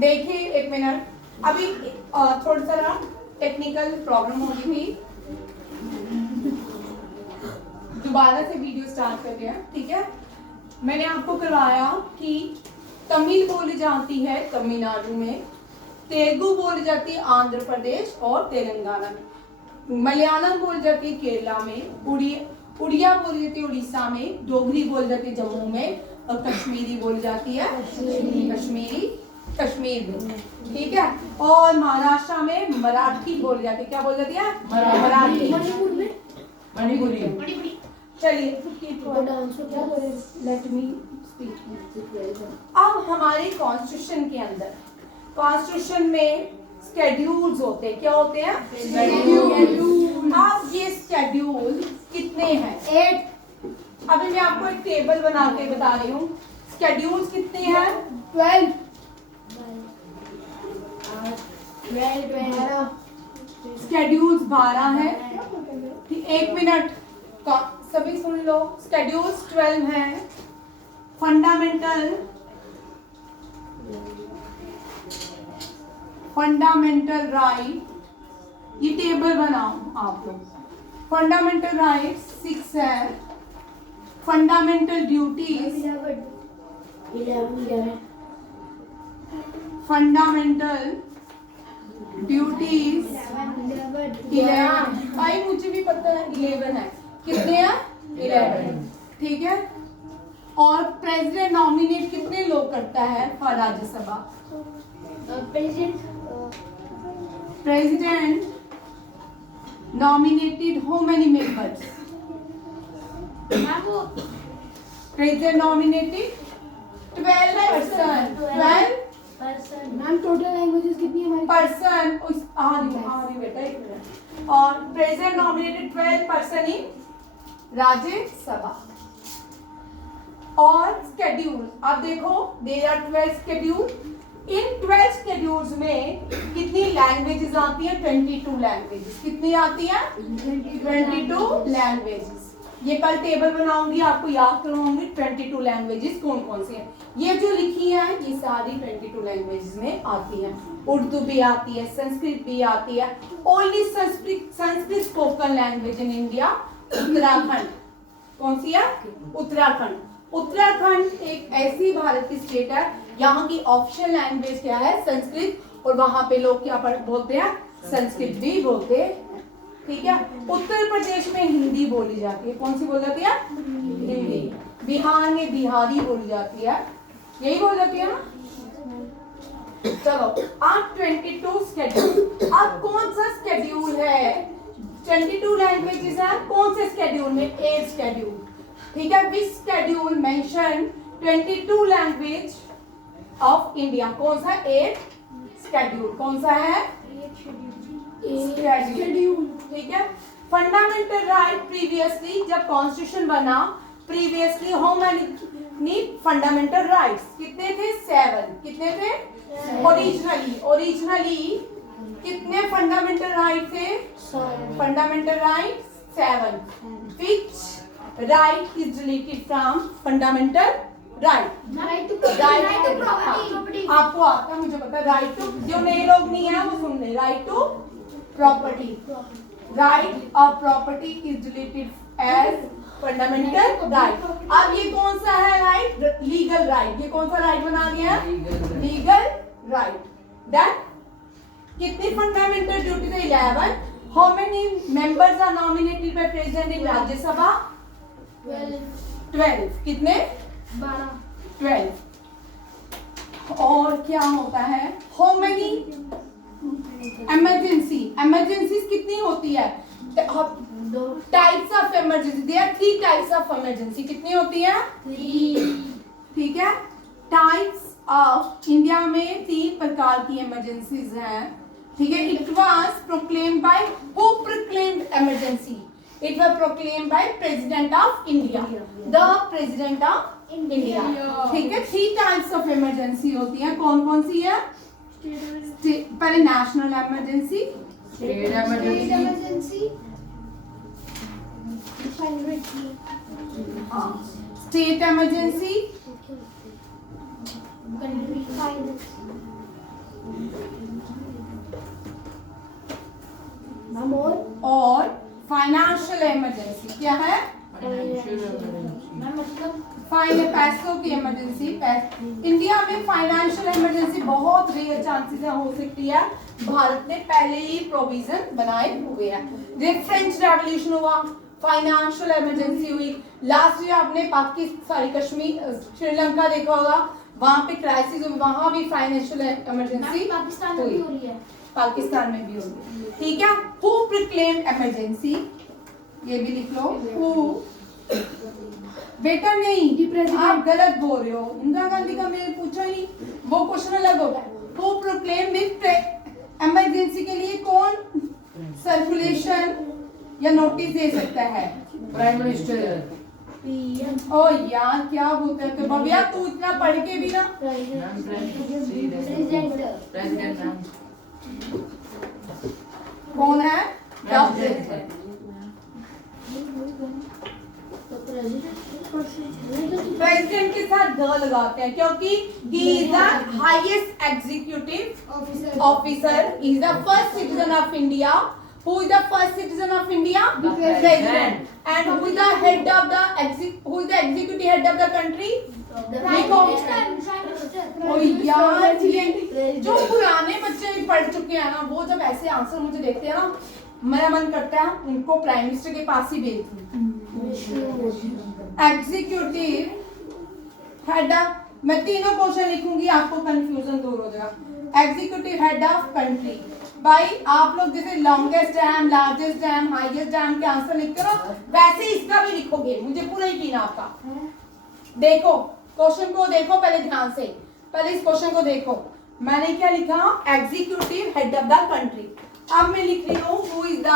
देखिए एक मिनट, अभी थोड़ा सा ना टेक्निकल प्रॉब्लम हो गई थी, दोबारा से वीडियो स्टार्ट करते हैं, ठीक है। मैंने आपको करवाया कि तमिल बोली जाती है तमिलनाडु में, तेलुगु बोली जाती है आंध्र प्रदेश और तेलंगाना में, मलयालम बोली जाती है केरला में, उड़िया बोली जाती है उड़ीसा में, डोगरी बोली जाती है जम्मू में, और कश्मीरी बोली जाती है कश्मीर में, ठीक है। और महाराष्ट्र में मराठी बोली जाती है, क्या बोली जाती है? मराठी। मणिपुरी। चलिए लेट मी स्पीक। अब हमारे कॉन्स्टिट्यूशन के अंदर, कॉन्स्टिट्यूशन में स्केड्यूल्स होते हैं, क्या होते हैं? स्केड्यूल। अब ये स्केड्यूल कितने हैं? 8। अभी मैं आपको एक टेबल बना के बता रही हूँ, स्केड्यूल्स कितने हैं? 12। स्केड्यूल्स 12 है। एक मिनट सभी सुन लो, स्केड्यूल्स 12 हैं। फंडामेंटल राइट, ये टेबल बनाओ आप लोग। फंडामेंटल राइट 6 है। Fundamental duties, fundamental duties 11। भाई मुझे भी पता है 11 है। कितने हैं? 11, ठीक है। और प्रेसिडेंट नॉमिनेट कितने लोग करता है for Rajya Sabha? President nominated how many members? President nominated 12 person. Ma'am total languages कितनी है हमारी? पर्सन आ रही बेटा, एक मिनट। और president nominated 12 person in Rajya Sabha. और स्केड्यूल आप देखो, there are 12 schedule. In 12 schedules में कितनी लैंग्वेजेस आती हैं? 22 लैंग्वेजेस। कितनी आती हैं? 22 लैंग्वेजेस। ये कल टेबल बनाऊंगी, आपको याद करवाऊंगी 22 लैंग्वेजेस कौन कौन सी हैं। ये जो लिखी है ये सारी 22 लैंग्वेजेस में आती हैं। उर्दू भी आती है, संस्कृत भी आती है। Only Sanskrit spoken language in India Uttarakhand. कौन सी है? उत्तराखंड। उत्तराखंड एक ऐसी भारत की स्टेट है, यहाँ की ऑफिशियल लैंग्वेज क्या है? संस्कृत। और वहां पे लोग क्या बोलते हैं? संस्कृत भी बोलते हैं, ठीक है। उत्तर प्रदेश में हिंदी बोली जाती है। कौन सी बोली जाती है? हिंदी। बिहार में बिहारी बोली जाती है, यही बोली जाती है ना। चलो अब 22 स्केड्यूल। अब कौन सा स्केड्यूल है? 22 लैंग्वेजेस है, कौन से स्केड्यूल में? 8 स्केड्यूल, ठीक है। Which schedule mention 22 language of India? कौन सा? 8 स्केड्यूल। कौन सा है? स्केड्यूल, ठीक है। फंडामेंटल राइट प्रीवियसली, जब कॉन्स्टिट्यूशन बना, previously how many fundamental rights? कितने थे? 7। कितने थे? ओरिजिनली कितने फंडामेंटल राइट थे? Fundamental right 7। Which right is related from fundamental right? आपको आता, मुझे पता है। राइट टू, जो नए लोग नहीं है वो सुन ले। Right to property, right of property is related as fundamental right. अब ये कौन सा है राइट? Legal right. ये कौन सा राइट बना गया? Legal right. दैट कितनी फंडामेंटल ड्यूटीज है? 11। How many members are nominated by president in Rajya Sabha? 12। कितने? 12। और क्या होता है? हाउ मेनी इमरजेंसीज कितनी होती है? Types of emergency, there are 3 types of emergency. कितनी होती है? 3, ठीक है। टाइप्स ऑफ, इंडिया में 3 प्रकार की इमरजेंसीज हैं, ठीक है। It was proclaimed by, who proclaimed emergency? It was proclaimed by president of India, the president of India, ठीक है। 3 टाइप्स ऑफ इमरजेंसी होती हैं। कौन कौन सी है? पहले national emergency, state emergency, state emergency, ma'am और फाइनेंशियल इमरजेंसी क्या है? मैम मतलब पैसों की इमरजेंसी। इंडिया में फाइनेंशियल इमरजेंसी बहुत रेयर चांसेस हो सकती है। भारत ने पहले ही प्रोविजन बनाए हुए हैं। जब फ्रेंच रेवोल्यूशन हुआ, फाइनेंशियल इमरजेंसी हुई। लास्ट ईयर आपने कश्मीर श्रीलंका देखा होगा, वहां पे क्राइसिस हुई, वहां भी फाइनेंशियल इमरजेंसी पाकिस्तान में भी हो रही है। पाकिस्तान में भी होगी। ठीक है। हु प्रोक्लेम्ड इमरजेंसी, ये भी लिख लो। हु, बेटा नहीं, आप गलत बोल रहे हो। इंदिरा गांधी का मैंने पूछा नहीं, वो क्वेश्चन अलग होगा। हु प्रोक्लेम इमरजेंसी के लिए कौन सर्कुलेशन या नोटिस दे सकता है? Prime minister. ओ यार क्या बोलते हैं तो भव्या, तू इतना पढ़ के भी ना। प्रेसिडेंट कौन है? प्रेसिडेंट। प्रेसिडेंट के साथ द लगाते हैं क्योंकि he is the highest executive officer, he is the first citizen of India. Who is the first citizen of India? The president. And who is the head of the who is the executive head of the country? देखो, ओ यार ये जो पुराने बच्चे पढ़ चुके हैं ना, वो जब ऐसे आंसर मुझे देखते हैं ना, मेरा मन करता है उनको प्राइम मिनिस्टर के पास ही भेज दूं। एग्जीक्यूटिव हेड ऑफ, मैं तीनों क्वेश्चन लिखूंगी, आपको कंफ्यूजन दूर हो जाएगा। Executive head of country. भाई आप लोग जैसे longest dam, largest dam, highest dam के आंसर लिखते हो, वैसे इसका भी लिखोगे, मुझे पूरा यकीन है आपका। देखो क्वेश्चन को देखो पहले ध्यान से, पहले इस क्वेश्चन को देखो। मैंने क्या लिखा? Executive head of the country. अब मैं लिख रही हूँ who is the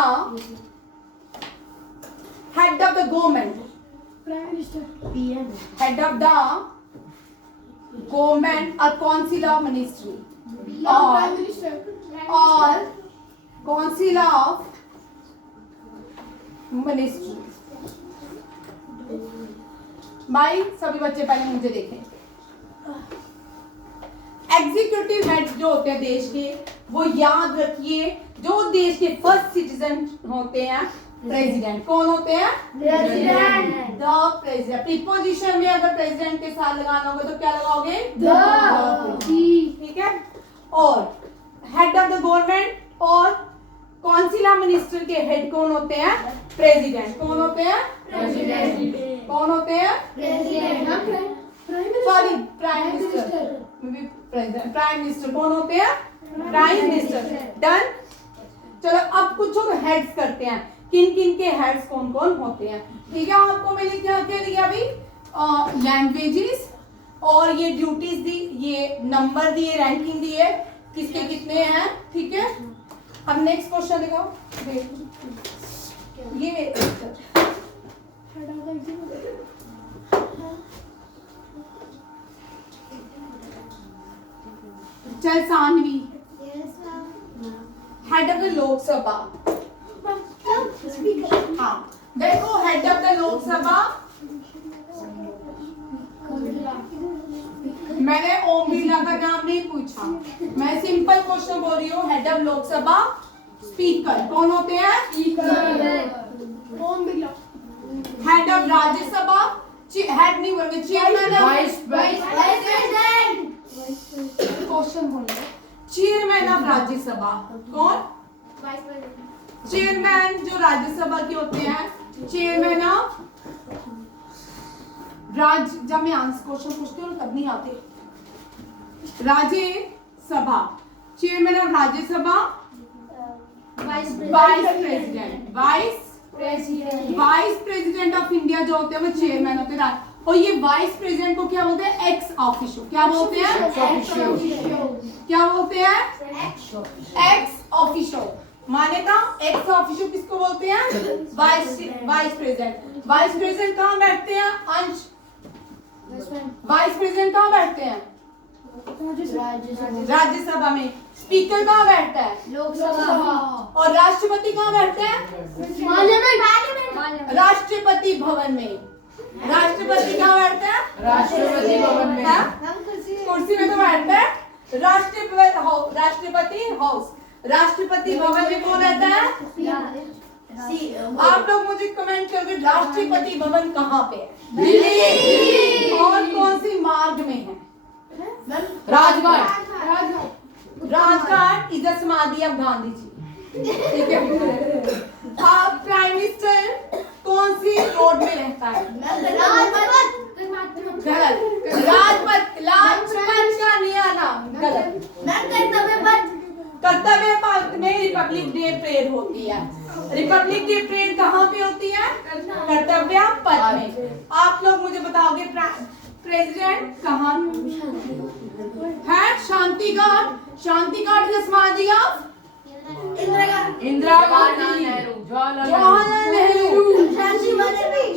head of the government? Prime minister, PM. Head of the government और council of ministry prime minister और काउंसिल ऑफ मिनिस्ट्री। भाई सभी बच्चे पहले मुझे देखें। एग्जीक्यूटिव हेड जो होते हैं देश के, वो याद रखिए, जो देश के फर्स्ट सिटीजन होते हैं प्रेसिडेंट। कौन होते हैं? प्रेसिडेंट। The president. प्रीपोजिशन में अगर प्रेसिडेंट के साथ लगाना होगा तो क्या लगाओगे? द। ठीक है। और हेड ऑफ द गवर्नमेंट और काउंसिल ऑफ मिनिस्टर के हेड कौन होते हैं? प्रेसिडेंट। कौन होते हैं? प्रेसिडेंट। कौन होते हैं? President. Sorry, prime minister. Prime minister कौन होते हैं? Prime minister. डन। चलो अब कुछ और हेड्स करते हैं, किन किन के हेड्स कौन कौन होते हैं। ठीक है। आपको मैंने क्या क्या दिया अभी? लैंग्वेजेस और ये ड्यूटीज दी, ये नंबर दिए, रैंकिंग दी है, किसके कितने हैं। ठीक है। अब नेक्स्ट क्वेश्चन दिखाओ। ये चल Saanvi, head of the Lok Sabha. हाँ देखो, हेड ऑफ द लोकसभा मैंने ओम बिरला का नाम नहीं पूछा, मैं सिंपल क्वेश्चन बोल रही हूँ। Head of Lok Sabha speaker. कौन होते हैं? Om Birla. Head of Rajya Sabha, head नहीं बोलेंगे, चेयरमैन। Vice president. क्वेश्चन बोलिए। चेयरमैन ऑफ राज्यसभा कौन? Vice president. चेयरमैन जो राज्यसभा के होते हैं, चेयरमैन ऑफ जब मैं आंसर क्वेश्चन पूछती हूँ तब नहीं आते। Rajya Sabha, chairman of Rajya Sabha, vice president. Vice president of India जो होते हैं वो चेयरमैन होते हैं। और ये वाइस प्रेसिडेंट को क्या बोलते हैं? Ex officio. क्या बोलते हैं? क्या बोलते हैं? Ex officio. मानेगा एक्स ऑफिशियो किसको बोलते हैं? Vice president. वाइस प्रेसिडेंट कहाँ बैठते हैं? अंश। वाइस प्रेसिडेंट कहाँ बैठते हैं? राज्यसभा में। स्पीकर कहाँ बैठता है? लोकसभा। और राष्ट्रपति कहाँ बैठते हैं? राष्ट्रपति भवन में। राष्ट्रपति कहाँ बैठता है? राष्ट्रपति भवन में। हाँ? कुर्सी में तो बैठता है। राष्ट्रपति हाउस, राष्ट्रपति भवन में कौन रहता है? आप लोग मुझे कमेंट करोगे राष्ट्रपति भवन कहाँ पे है? दिल्ली। और कौन सी मार्ग में है? राजघाट। राजघाट इज द समाधि ऑफ गांधी जी। ठीक है। आप प्राइम मिनिस्टर कौन सी रोड में रहता है? गलत। राजपथ, राजपथ का नया नाम गलत। कर्तव्य पथ में रिपब्लिक डे परेड होती है। रिपब्लिक डे परेड कहाँ पे होती है? कर्तव्य पथ में। आप लोग मुझे बताओगे प्रेसिडेंट कहाँ है? शांति घाट। शांति घाट इज समाधि of Indira Gandhi Nehru. Jawaharlal Nehru.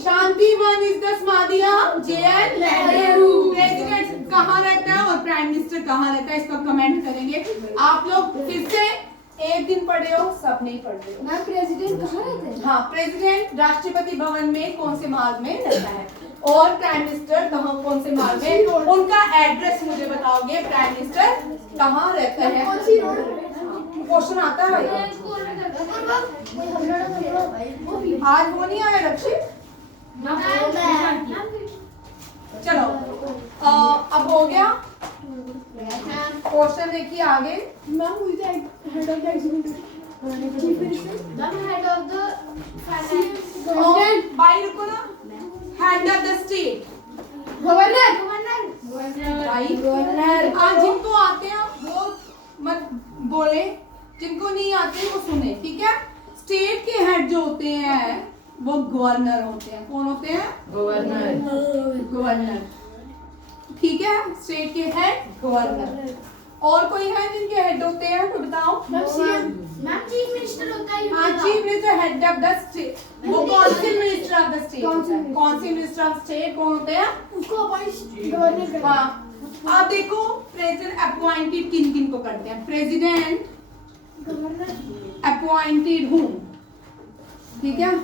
Shanti one is the समाधि ऑफ JN नेहरू। प्रेसिडेंट कहाँ रहता है और प्राइम मिनिस्टर कहाँ रहता है, इसको कमेंट करेंगे। आप लोग फिर से एक दिन पढ़े हो, सब नहीं पढ़ते हो। मैम प्रेसिडेंट कहाँ रहते हैं? हाँ, प्रेसिडेंट राष्ट्रपति भवन में कौन से मार्ग में रहता है और प्राइम मिनिस्टर कहाँ कौन से मार्ग में, उनका एड्रेस मुझे बताओगे। प्राइम मिनिस्टर कहाँ रहता है? कौन सी रोड? क्वेश्चन आता है भाई? आज वो नहीं आया रक्षित? चलो अब हो गया। क्वेश्चन देखिए आगे। भाई रुको ना। हेड ऑफ द स्टेट भाई गवर्नर। आज जिनको आते हैं वो मत बोले, जिनको नहीं आते वो सुने, ठीक है। स्टेट के हेड जो होते हैं वो गवर्नर होते हैं। कौन होते हैं? गवर्नर। गवर्नर, ठीक है। स्टेट के हेड गवर्नर। और कोई है जिनके हेड होते हैं तो बताओ। मैम चीफ मिनिस्टर होता है। हाँ, chief minister head of the state. वो council minister of the state. Council minister of state कौन होते हैं? उसको अपॉइंट गवर्नर करते हैं। हाँ, आप देखो प्रेसिडेंट अपॉइंटेड किन किन को करते हैं? प्रेसिडेंट गवर्नर अपॉइंटेड हूँ, ठीक है।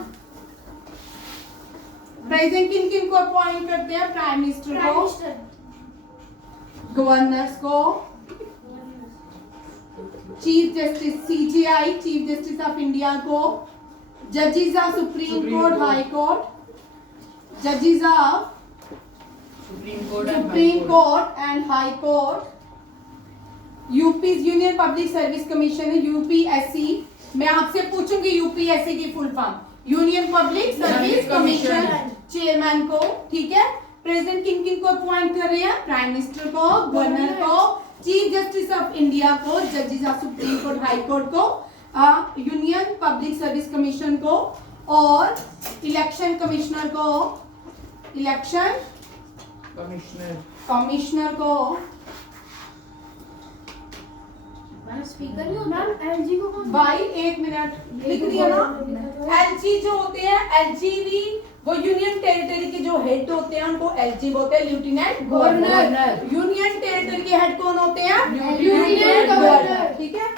प्रेसिडेंट किन किन को अपॉइंट करते हैं? प्राइम मिनिस्टर को, गवर्नर्स को, chief justice CJI chief justice of India को, जजेस of supreme court, high court, जजेस of supreme court and high court, UP union public service commission है UPSC। मैं आपसे पूछूंगी UPSC की full form, union public service commission, chairman को, ठीक है। प्रेसिडेंट किन किन को अपॉइंट कर रहे हैं? प्राइम मिनिस्टर को, गवर्नर को, चीफ जस्टिस ऑफ इंडिया को, जजेस of supreme court, high court को, यूनियन पब्लिक सर्विस कमीशन को और इलेक्शन कमिश्नर को, इलेक्शन कमिश्नर को। स्पीकर नहीं होता। मैम LG को कौन? भाई एक मिनट लिख दिया ना। LG जो होते हैं, LGV वो यूनियन टेरिटरी के जो हेड होते हैं उनको LG बोलते हैं, लेफ्टिनेंट गवर्नर। यूनियन टेरिटरी के हेड कौन होते हैं? लेफ्टिनेंट गवर्नर, ठीक है।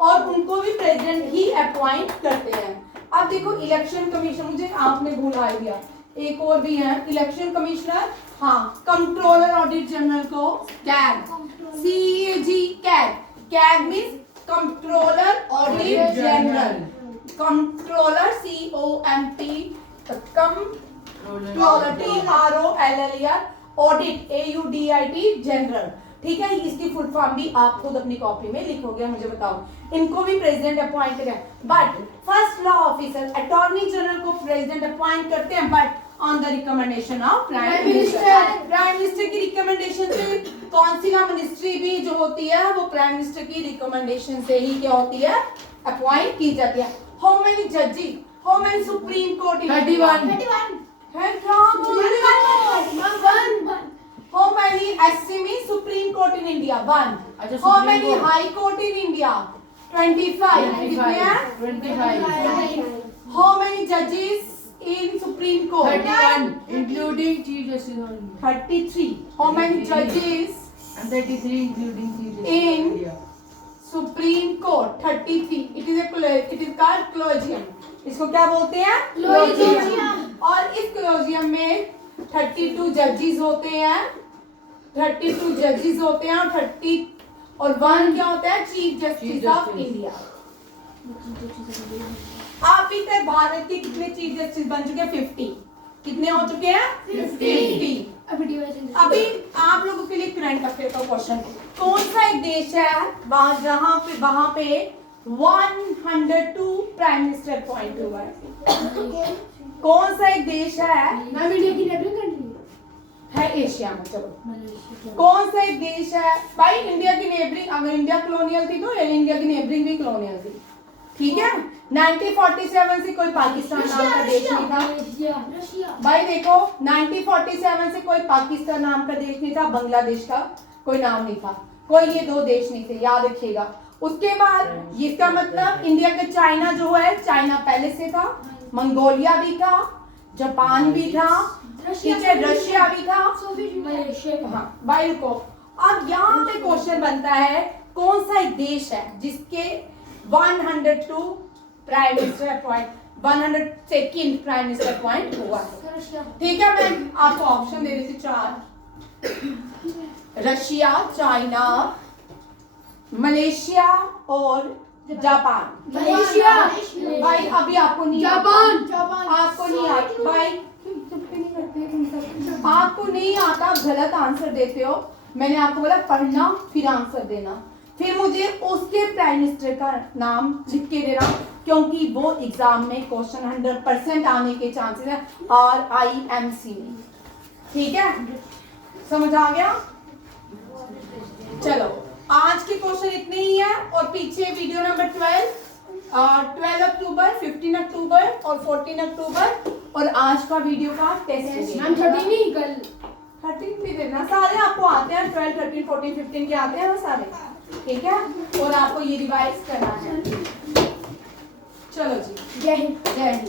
और उनको भी प्रेसिडेंट ही अपॉइंट करते हैं। अब देखो इलेक्शन कमीशन, मुझे आपने भूला दिया, एक और भी है इलेक्शन कमिश्नर। हाँ, कंट्रोलर ऑडिट जनरल को CAG, CAG CAG. CAG means controller audit general. Controller COMT, controller TROLLER, audit AUDIT general, ठीक है। इसकी फुल फॉर्म भी आप खुद अपनी कॉपी में लिखोगे, मुझे बताओ। इनको भी प्रेसिडेंट अपॉइंट करें, but first law officer attorney general को प्रेसिडेंट अपॉइंट करते हैं, but on the recommendation of prime minister. Prime minister की रिकमेंडेशन से कौन सी मिनिस्ट्री भी जो होती है वो प्राइम मिनिस्टर की रिकमेंडेशन से ही क्या होती है? अपॉइंट की जाती है। हाउ मेनी जजेस, हाउ मेनी सुप्रीम कोर्ट? 31 है क्या? How many SCM Supreme Court in India? 1. अच्छा, How Supreme many Court. High Court in India? 25. कितने हैं? 25 How many judges in Supreme Court? 31 including Chief Justice only. 33. How many judges And 33 including Chief Justice In- of India. Supreme Court? 33. It is called collegium. इसको क्या बोलते हैं? Collegium. और इस collegium में 32 जजेस होते हैं, 32 जजेस होते हैं और और 1 क्या होता है? Chief justice of Justice. India. अभी तक भारत के कितने चीफ जस्टिस बन चुके हैं? 50। कितने हो चुके हैं? 50। अभी डिवाइड अभी आप लोगों के लिए करंट अफेयर का क्वेश्चन, कौन सा एक देश है वहां पे 102 प्राइम मिनिस्टर अपॉइंट हुआ है? कौन सा एक देश है? मैम इंडिया की नेबरिंग कंट्री है एशिया में। चलो मलेशिया कौन सा एक देश है भाई? इंडिया की नेबरिंग, अगर इंडिया कॉलोनियल थी तो इंडिया की नेबरिंग भी कॉलोनियल थी, ठीक है। 1947 से कोई पाकिस्तान नाम का देश नहीं था रशिया भाई। देखो 1947 से कोई पाकिस्तान नाम का देश नहीं था, बांग्लादेश का कोई नाम नहीं था, कोई ये 2 देश नहीं थे, याद रखिएगा। उसके बाद इसका मतलब इंडिया का चाइना जो है, चाइना पहले से था, मंगोलिया भी था, जापान भी था, ठीक है, रशिया भी था, मलेशिया हाँ भाई को। अब यहाँ पे क्वेश्चन बनता है कौन सा एक देश है जिसके 102 prime minister appoint, 102nd prime minister appoint हुआ है, रशिया ठीक है। मैं आपको ऑप्शन दे देती 4, रशिया, चाइना, मलेशिया और जापान। मलेशिया भाई अभी आपको नहीं जापान आपको नहीं आता भाई, आपको नहीं आता, गलत आंसर देते हो। मैंने आपको बोला पढ़ना फिर आंसर देना, फिर मुझे उसके प्राइम मिनिस्टर का नाम लिख के देना, क्योंकि वो एग्जाम में क्वेश्चन 100% आने के चांसेस है RIMC में, ठीक है, समझ आ गया। चलो आज के क्वेश्चन इतने ही है, और पीछे वीडियो नंबर 12 अक्टूबर, 15 अक्टूबर और 14 अक्टूबर, और आज का वीडियो का टेस्ट मैम 30 नहीं कल 13 भी देना। सारे आपको आते हैं, 12, 13, 14, 15 के आते हैं ना सारे, ठीक है। और आपको ये रिवाइज करना है। चलो जी, जय हिंद जय हिंद।